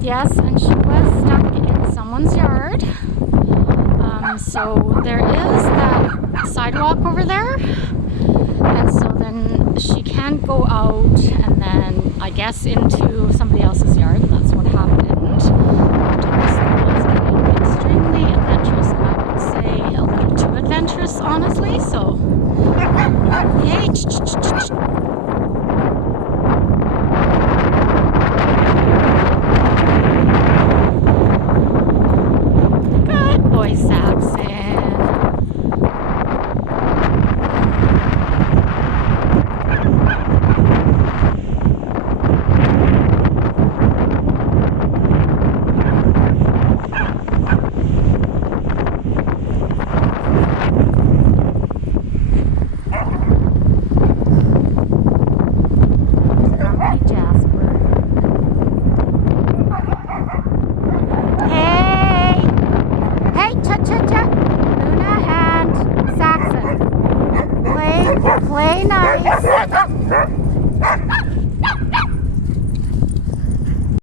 Yes, and she was stuck in someone's yard. So there is that sidewalk over there, and so then she can't go out and then I guess into some